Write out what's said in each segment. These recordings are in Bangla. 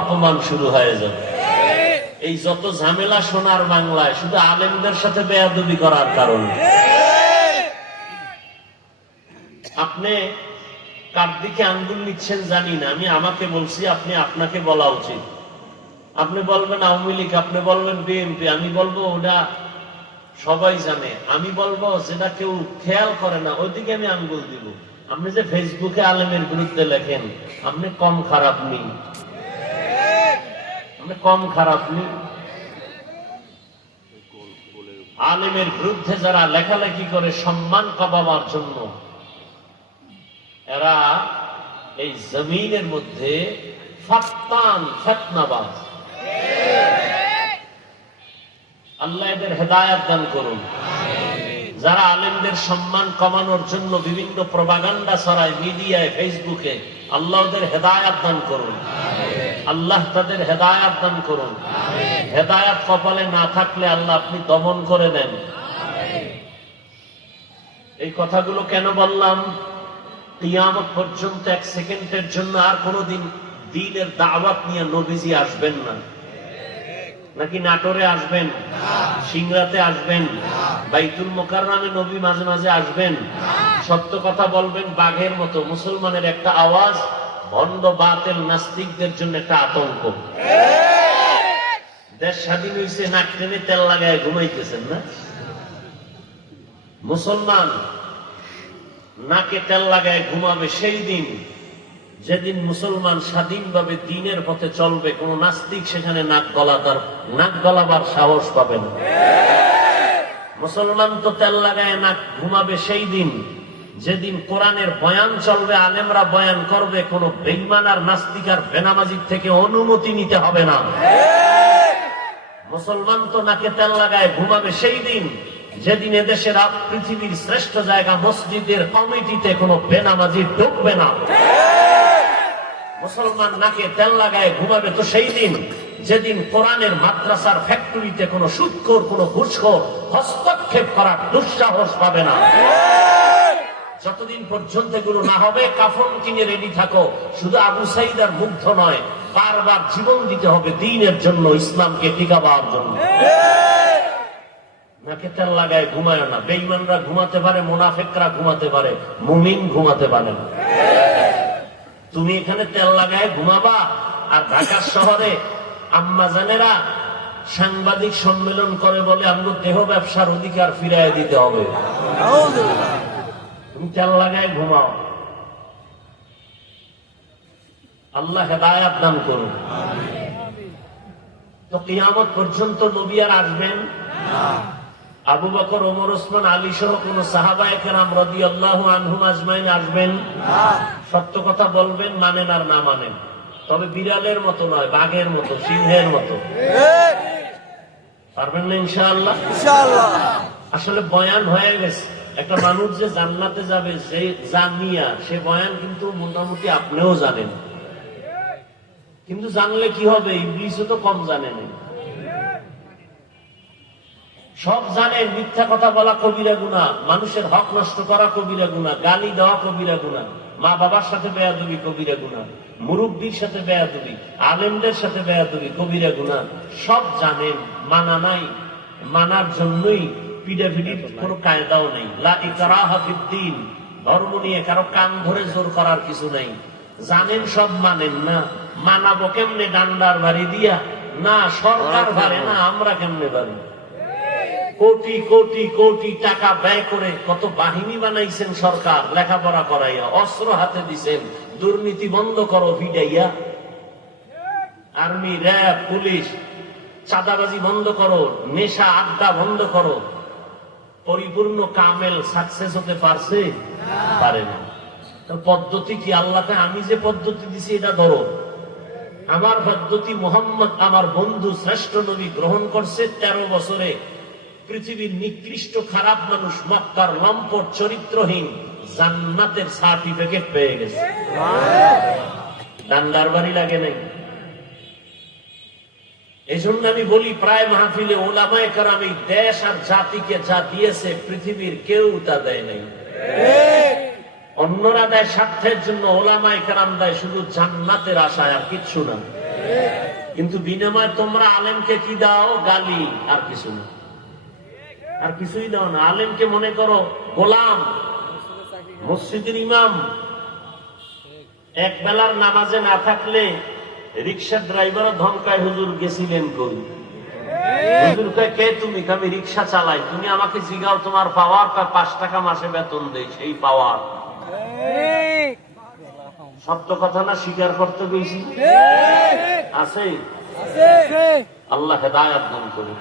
অপমান শুরু হয়ে যাবে। এই যত ঝামেলা সোনার বাংলায়, শুধু আলেমদের সাথে বেয়াদবি করার কারণে। আপনি কার দিকে আঙ্গুল নিচ্ছেন জানি না, আমি আমাকে বলছি, আপনি আপনাকে বলা উচিত। আপনি বলবেন আওয়ামী লীগ, আপনি বলবেন বিএনপি, আমি বলব ওটা সবাই জানে। আমি বলব যেটা কেউ খেয়াল করে না, ওইদিকে আমি আঙ্গুল দিব। আপনি যে ফেসবুকে আলেমের বিরুদ্ধে লেখেন, আপনি কম খারাপ নেই। আপনি কম খারাপ নেই আলেমের বিরুদ্ধে যারা লেখালেখি করে সম্মান কমাবার জন্য, এরা এই জমিনের মধ্যে ফাত্তান, ফেতনাবাজ। আল্লাহ এদের হেদায়াত দান করুন। যারা আলেমদের সম্মান কমানোর জন্য বিভিন্ন প্রবাগান্ডা ছড়ায়, মিডিয়ায় ফেসবুকে আল্লাহ ওদের হেদায়াত দান করুন। আল্লাহ তাদের হেদায়াত দান করুন। হেদায়াত কপালে না থাকলে আল্লাহ আপনি দমন করে নেন। এই কথাগুলো কেন বললাম? কিয়ামত পর্যন্ত এক সেকেন্ডের জন্য আর কোনোদিন দিনের দাওয়াত নিয়ে নবীজি আসবেন না। নাকি নাটোরে আসবেন? সিংরাতে আসবেন? বাইতুল মোকাররামে নবী মাঝে মাঝে আসবেন? সত্য কথা বলবেন বাঘের মতো। মুসলমানের একটা আওয়াজ ভণ্ড বাতেল নাস্তিকদের জন্য একটা আতঙ্ক। দেশ স্বাধীন হয়েছে নাক টেনে তেল লাগায় ঘুমাইতেছেন না? মুসলমান, নাকে তেল লাগায় ঘুমাবে সেই দিন। যেদিন মুসলমান স্বাধীনভাবে দিনের পথে চলবে, কোন নাস্তিক সেখানে নাক গলা তার নাক গলাবার সাহস পাবে না। মুসলমান তো তেল লাগায় নাক ঘুমাবে সেই দিন। যেদিন কোরআনের বয়ান চলবে, আলেমরা বয়ান করবে, কোন বেইমান আর নাস্তিক আর বেনামাজির থেকে অনুমতি নিতে হবে না। মুসলমান তো নাকে তেল লাগায় ঘুমাবে সেই দিন। যেদিন এদেশের পৃথিবীর শ্রেষ্ঠ জায়গা, মসজিদের কমিটিতে কোনো বেনামাজি ঢুকবে না। মুসলমান নাকে তেল লাগায় ঘুমাবে তো সেই দিন, যেদিন কোরআনের মাদ্রাসার ফ্যাক্টরিতে কোনো সুৎকর কোনো ঘুষখোর, হস্তক্ষেপ করার দুঃসাহস পাবে না। যতদিন পর্যন্ত এগুলো না হবে, কাফন কিনে রেডি থাকো। শুধু আবু সাইদার মুগ্ধ নয়, বারবার জীবন দিতে হবে দিনের জন্য, ইসলামকে টিকা পাওয়ার জন্য। নাকে তেল লাগায় ঘুমায় না। বেইমানরা ঘুমাতে পারে, মোনাফেকরা ঘুমাতে পারে, মুমিন ঘুমাতে পারে না। তুমি এখানে তেল লাগায় ঘুমাবা আর ঢাকার শহরে আম্মাজানেরা সাংবাদিক সম্মেলন করে বলে আমগো দেহ ব্যবসার অধিকার ফিরাই দিতে হবে। তুমি তেল লাগায় ঘুমাও। আল্লাহ হেদায়াত দান করুন। তো কিয়ামত পর্যন্ত নবী আর আসবেন? আবু বকর ওমর ওসমান আলী সহ কোন সাহাবায় কেরাম রদি আল্লাহ আনহুম আজমাইন আসবেন? সত্য কথা বলবেন মানেন আর না মানেন। তবে বিড়ালের মতো নয় বাঘের মতো সিংহের মতো। পারবেন না ইনশাআল্লাহ? আসলে বয়ান হয়ে গেছে। একটা মানুষ যে জান্নাতে যাবে যে জানিয়া সে বয়ান কিন্তু মোটামুটি আপনিও জানেন। কিন্তু জানলে কি হবে? ইংলিশও তো কম জানেন। সব জানেন মিথ্যা কথা বলা কবিরা গুণা, মানুষের হক নষ্ট করা কবিরা গুণা, গালি দেওয়া কবিরা গুণা, মা বাবার সাথে বেয়াদবি কবিরা গুণা, মুরব্বীর সাথে বেয়াদবি, আলেমদের সাথে বেয়াদবি কবিরা গুণা, সব জানেন, মানা নাই, মানার জন্যই পিডাফিডির কোনো কায়দাও নেই। লা ধর্ম নিয়ে কারও কান ধরে জোর করার কিছু নাই। জানেন সব, মানেন না। মানাবো কেমনে ডান্ডার বাড়ি দিয়া? না, সরকার পারে না, আমরা কেমনে পারি কোটি কোটি কোটি টাকা ব্যয় করে কত বাহিনী বানাইছেন সরকার, লেখাপড়া করাইয়া, অস্ত্র হাতে দিছেন, দুর্নীতি বন্ধ করো, ভিডাইয়া। আর্মি, র্যাব, পুলিশ, চাঁদাবাজি বন্ধ করো, নেশা, আড্ডা বন্ধ করো। পরিপূর্ণ কামেল সাকসেস হতে পারছে? পারে না। পদ্ধতি কি আল্লাহকে আমি যে পদ্ধতি দিছি এটা ধরো। আমার পদ্ধতি মোহাম্মদ, আমার বন্ধু শ্রেষ্ঠ নবী গ্রহণ করছে তেরো বছরে। পৃথিবীর নিকৃষ্ট খারাপ মানুষ মক্কার লম্পট চরিত্রহীন জান্নাতের সার্টিফিকেট পেয়ে গেছে। ডান্ডার বাড়ি লাগে নাই। এই জন্য আমি বলি, প্রায় মাহফিলে ওলামায় কারাম এই দেশ আর জাতিকে যা দিয়েছে, পৃথিবীর কেউ তা দেয় নাই। অন্যরা দেয় স্বার্থের জন্য, ওলামায় কারাম দেয় শুধু জান্নাতের আশায় আর কিচ্ছু না। কিন্তু বিনিময়ে তোমরা আলেমকে কি দাও? গালি, আর কিছু না। আর কিছুই দাও না। আলেমকে মনে করো গোলাম মসজিদের ইমাম। এক বেলার নামাজে না থাকলে রিক্সার ড্রাইভারও ধমকায় হুজুর গেছিলেন কই? হুজুর কয়, কে তুমি? আমি রিক্সা চালাই। তুমি আমাকে জিগাও তোমার পাওয়ার কয়, পাঁচ টাকা মাসে বেতন দেই সেই পাওয়ার। সত্য কথা না স্বীকার করতে গেছি আছে? আল্লাহ হেদায়াত দান করুন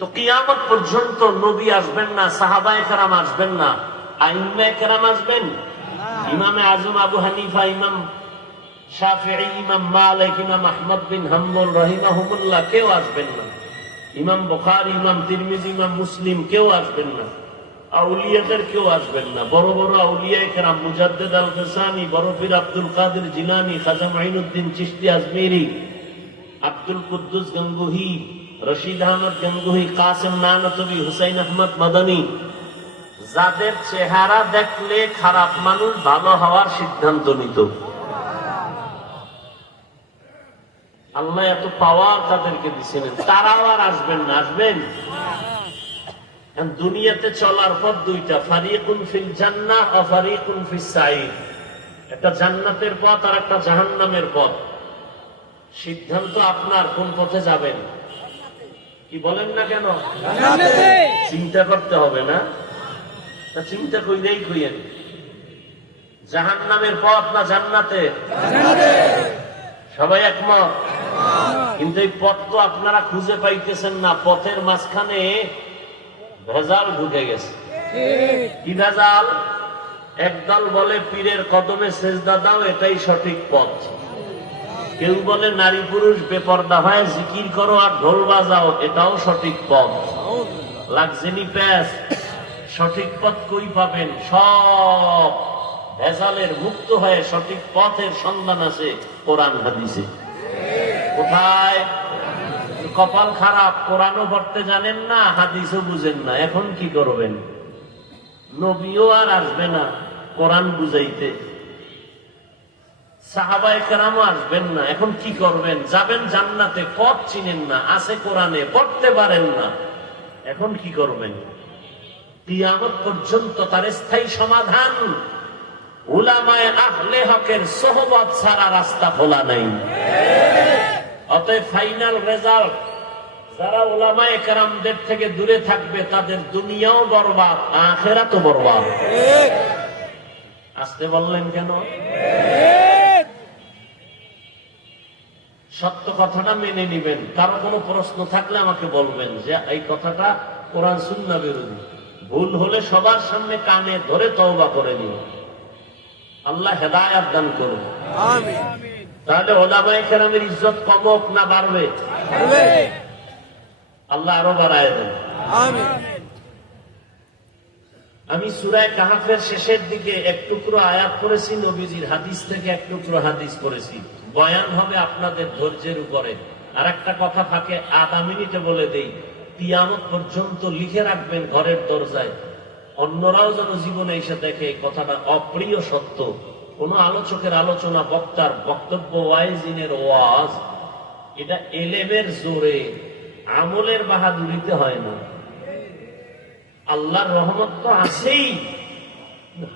তো কিয়ামত পর্যন্ত নবী আসবেন না, সাহাবায়ে কেরাম আসবেন না, আইম্মায়ে কেরাম আসবেন? ইমামে আজম আবু হানিফা, ইমাম বড় বড় আউলিয়া কেরাম, মুজাদ্দেদ আল কাদের জিলানি, খাজা আব্দুল কুদ্দুস গঙ্গুহি রশিদ আহমদ গঙ্গুহি, কাসেম নানতবি হুসাইন আহমদ মাদানী, যাদের চেহারা দেখলে খারাপ মানুষ ভালো হওয়ার সিদ্ধান্ত নিত। আল্লাহ এত পাওয়ার তাদেরকে দিছিলেন তারাও আর আসবেন না, আসবেন? দুনিয়াতে চলার পথ দুইটা, ফারিকুন ফিল জান্নাহ ও ফারিকুন ফিস সাঈদ। একটা জান্নাতের পথ আর একটা জাহান্নামের পথ। সিদ্ধান্ত আপনার কোন পথে যাবেন? কি বলেন না কেন? চিন্তা করতে হবে না। চিন্তা কইলেই কইয়েন। জাহান নামের পথ না জান্নাতে? সবাই একমত? কিন্তু এই পথ তো আপনারা খুঁজে পাইতেছেন না। পথের মাঝখানে ভেজাল ঢুকে গেছে। কি ভেজাল? একদল বলে পীরের কদমে সেজদা দাও এটাই সঠিক পথ। কেউ বলে নারী পুরুষ বেপর্দা হয়, জিকির করো আর ঢোল বাজাও, এটাও সঠিক পথ। লাগজেনি প্যাস সঠিক পথ কই পাবেন? সব ভেজালের মুক্ত হয়ে সঠিক পথের সন্ধান আছে কোরআন হাদিসে। কোথায়? কপাল খারাপ, কোরআনও পড়তে জানেন না, হাদিসও বুঝেন না, এখন কি করবেন? নবীও আর আসবে না কোরআন বুঝাইতে। যাবেন চিনেন না, আছে পারেন না। এখন কি করবেন? পর্যন্ত তার স্থায়ী সমাধান। উলামায় হকের ছাড়া রাস্তা খোলা নেই। অতএব ফাইনাল রেজাল্ট, যারা ওলামায় কেরামদের থেকে দূরে থাকবে, তাদের দুনিয়াও বরবাদ আখেরা তো বরবাদ। আসতে বললেন কেন? সত্য কথাটা মেনে নিবেন। কারও কোনো প্রশ্ন থাকলে আমাকে বলবেন যে এই কথাটা কোরআন সুন্না বিরোধী। ভুল হলে সবার সামনে কানে ধরে তওবা করে নিন। আল্লাহ হেদায়াত দান করুন। তাহলে ওলামাই কেরামের ইজ্জত কমক না বাড়বে? আল্লাহ আরও বাড়ায় দেন। আমি সুরায় কাহাফের শেষের দিকে এক টুকরো আয়াত করেছি নবীজির হাদিস থেকে এক টুকরো হাদিস করেছি বয়ান হবে আপনাদের ধৈর্যের উপরে। আর একটা কথা থাকে, আধা মিনিটে বলে দেই, কিয়ামত পর্যন্ত লিখে রাখবেন ঘরের দরজায়। অন্যরাও যেন জীবনে এসে দেখে এই কথাটা অপ্রিয় সত্য। কোন আলোচকের আলোচনা, বক্তার বক্তব্য, ওয়াইজিনের ওয়াজ, এটা এলেমের জোরে, আমলের বাহাদুরিতে হয় না। আল্লাহর রহমত তো আছেই।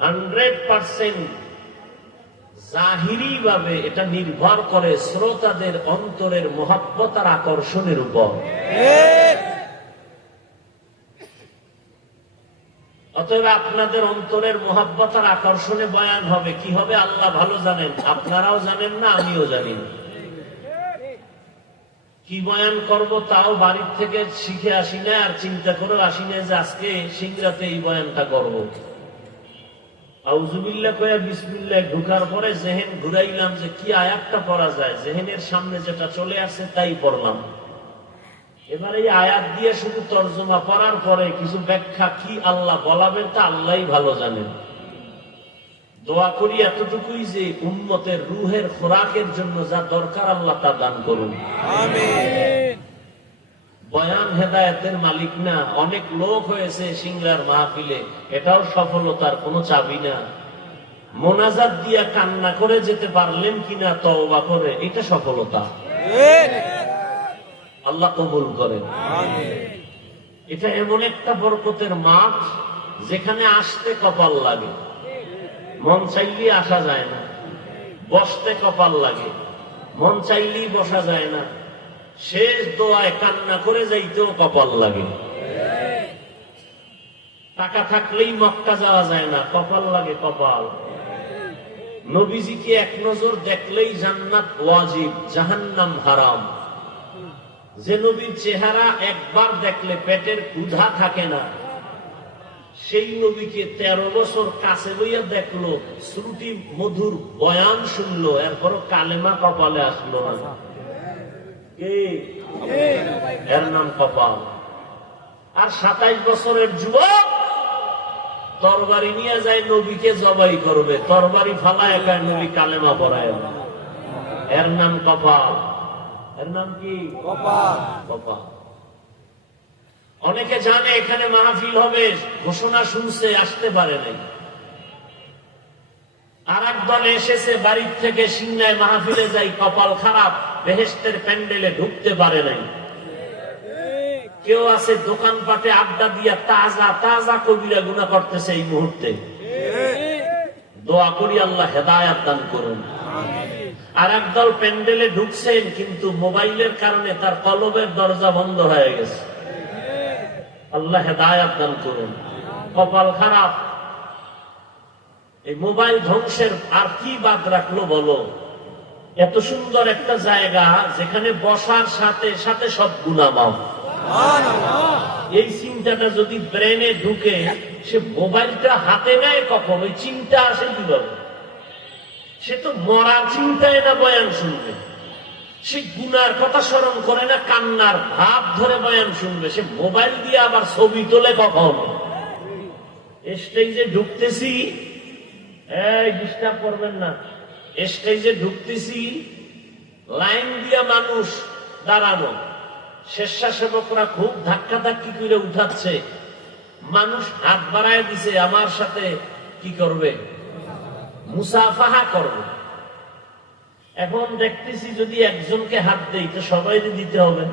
হান্ড্রেড পার্সেন্ট জাহিরি ভাবে এটা নির্ভর করে শ্রোতাদের অন্তরের মহাব্বত আকর্ষণের উপর। অতএব আপনাদের অন্তরের মহাব্বত আর আকর্ষণে বয়ান হবে। কি হবে আল্লাহ ভালো জানেন, আপনারাও জানেন না, আমিও জানি কি বয়ান করব তাও বাড়ির থেকে শিখে আসি না, আর চিন্তা করে আসি না যে আজকে সিংরাতে এই বয়ানটা করব। এবার এই আয়াত দিয়ে শুধু তর্জমা পরে কিছু ব্যাখ্যা কি আল্লাহ বলাবেন তা আল্লাহ ভালো জানেন। দোয়া করি এতটুকুই যে উন্মতের রুহের খোরাকের জন্য যা দরকার আল্লাহ তা দান করুন। বয়ান হেদায়তের মালিক না অনেক লোক হয়েছে সিংলার মাহফিলে এটাও সফলতার কোনো চাবি না। মোনাজাত দিয়া কান্না করে যেতে পারলেন কিনা তওবা করে এটা সফলতা। আল্লাহ কবুল করেন। এটা এমন একটা বরকতের মাঠ যেখানে আসতে কপাল লাগে। মন চাইলেই আসা যায় না বসতে কপাল লাগে। মন চাইলেই বসা যায় না। শেষ দোয়ায় কান্না করে যাইতেও কপাল লাগে। টাকা থাকলেই মক্কা যাওয়া যায় না, কপাল লাগে কপাল। নবীজিকে এক নজর দেখলেই জান্নাত ওয়াজিব, জাহান্নাম হারাম। যে নবীর চেহারা একবার দেখলে পেটের ক্ষুধা থাকে না। সেই নবীকে তেরো বছর কাছে লইয়া দেখল, শ্রুতি মধুর বয়ান শুনলো এরপর কালেমা কপালে আসলো না। এর নাম কপাল আর সাতাইশ বছরের যুবক তরবারি নিয়ে যায় নবীকে জবাই করবে। তরবারি ফালা একা নবী কালেমা পড়ায়। এর নাম কপাল এর নাম কি? কপাল অনেকে জানে এখানে মাহফিল হবে ঘোষণা শুনছে আসতে পারে নাই। আর এক দল এসেছে, বাড়ির থেকে সিংনায় মাহফিলে যাই কপাল খারাপ বেহেস্তের প্যান্ডেলে ঢুকতে পারে নাই। কেউ আছে দোকানপাটে আড্ডা দিয়া তাজা তাজা কবিরা গুণা করতেছে এই মুহূর্তে। দোয়া করি আল্লাহ হেদায়াত দান করুন। আর একদল প্যান্ডেলে ঢুকছেন, কিন্তু মোবাইলের কারণে তার কলবের দরজা বন্ধ হয়ে গেছে। আল্লাহ হেদায়াত দান করুন। কপাল খারাপ এই মোবাইল ধ্বংসের আর কি বাদ রাখল বলো? এত সুন্দর একটা জায়গা যেখানে বসার সাথে সাথে সব গুণামাও এই চিন্তাটা যদি ব্রেনে ঢুকে সে মোবাইলটা হাতে নেয় কখন? ওই চিন্তা আসে কীভাবে? সে তো মরার চিন্তায় না বয়ান শুনবে? সে গুনার কথা স্মরণ করে না কান্নার ভাব ধরে বয়ান শুনবে? সে মোবাইল দিয়ে আবার ছবি তোলে কখন? স্টেজে ঢুকতেছি এই ডিস্টার্ব করবেন না। স্টেজে ঢুকতেছি, লাইন দিয়া মানুষ দাঁড়ানো। স্বেচ্ছাসেবকরা খুব ধাক্কা ধাক্কি করে উঠাচ্ছে। মানুষ হাত বাড়ায় দিছে, আমার সাথে কি করবে? মুসাফাহা করবে। এখন দেখতেছি যদি একজনকে হাত দেই, তো সবাই দিতে হবে।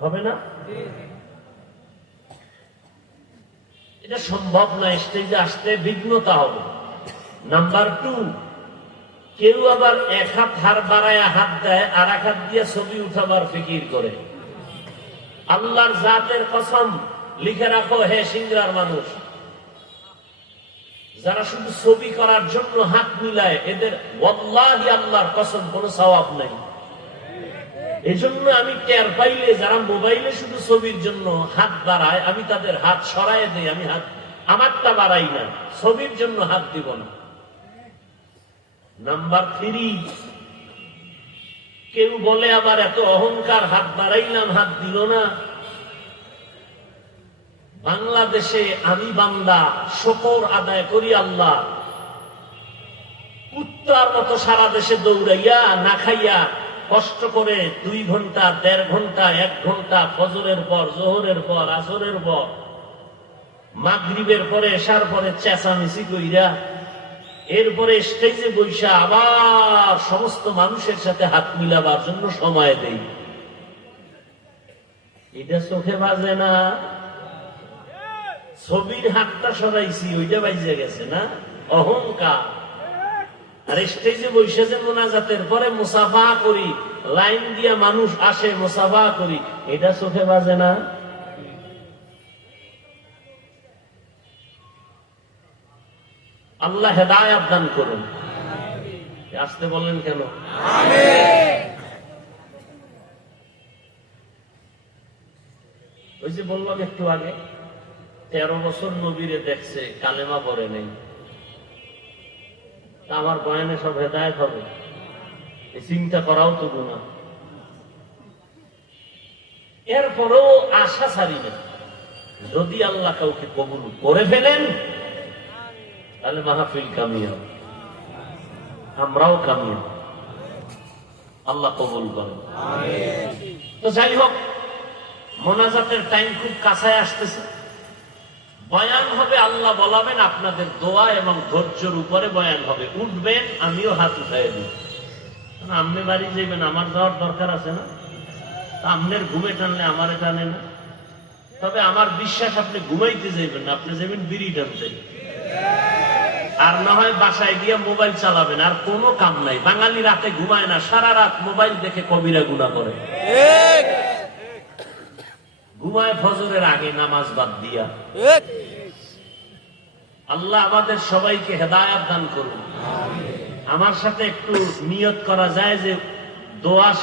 হবে না? এটা সম্ভব না স্টেজে আসতে বিঘ্নতা হবে। নাম্বার টু কেউ আবার এক হাত হার বাড়ায় হাত দেয়, আর এক হাত দিয়ে ছবি উঠাবার ফিকির করে। আল্লাহর জাতের কসম, লিখে রাখো, হে সিংরার মানুষ। যারা শুধু ছবি করার জন্য হাত মিলায়, এদের আল্লাহর কসম, কোনো সওয়াব নাই। এই জন্য আমি টের পাইলে, যারা মোবাইলে শুধু ছবির জন্য হাত বাড়ায়, আমি তাদের হাত সরাই দেই, আমি হাত আমারটা বাড়াই না, ছবির জন্য হাত দিব না। নাম্বার থ্রি কেউ বলে আবার এত অহংকার, হাত বাড়াইলাম, হাত দিল না। বাংলাদেশে আমি বান্দা, শকর আদায় করি আল্লাহ। কুত্তার মতো সারা দেশে দৌড়াইয়া, না খাইয়া কষ্ট করে দুই ঘণ্টা, দেড় ঘণ্টা, এক ঘণ্টা ফজরের পর, জোহরের পর, আসরের পর, মাগরিবের পরে এসার পরে চেঁচামেচি কইরা এরপরে স্টেজে বৈশা আবার সমস্ত মানুষের সাথে হাত মিলাবার জন্য সময় দেই। এটা চোখে বাজে না? ছবির হাতটা সরাইছি, ওইটা বাইজে গেছে না? অহংকার। আর স্টেজে যে মোনাজাতের পরে মুসাফা করি, লাইন দিয়া মানুষ আসে মুসাফা করি, এটা চোখে বাজে না? আল্লাহ হেদায়াত দান করুন। আসতে বললেন কেন? ওই যে বললাম একটু আগে, তেরো বছর নবীরে দেখছে, কালেমা পরে নেই। আমার বয়ানে সব হেদায়ত হবে। এই চিন্তা করাও তো গুণা এরপরেও আশা ছাড়ি না। যদি আল্লাহ কাউকে কবুল করে ফেলেন তাহলে মাহফিল কামিয়াব। আমরাও কামিয়াব। আল্লাহ কবুল করেন। তো যাই হোক মোনাজাতের টাইম খুব কাছায় আসতেছে। বয়ান হবে, আল্লাহ বলাবেন আপনাদের দোয়া এবং ধৈর্যের উপরে বয়ান হবে। উঠবেন, আমিও হাত উঠাই দিব। আপনি বাড়ি যাইবেন, আমার যাওয়ার দরকার আছে না? তা আপনার ঘুমে টানলে আমারে টানে না। তবে আমার বিশ্বাস, আপনি ঘুমাইতে যাইবেন না, আপনি যাবেন বিড়ি টানতে। আর না হয় বাসায় গিয়ে মোবাইল চালাবেন, আর কোনো কাম নাই। বাঙালি রাতে ঘুমায় না, সারা রাত মোবাইল দেখে কবিরা গুণা করে। ঘুমায় ফজরের আগে নামাজ বাদ দিয়া। আল্লাহ আমাদের সবাইকে হেদায়াত দান করুন। আমার সাথে একটু নিয়ত করা যায় যে দোয়া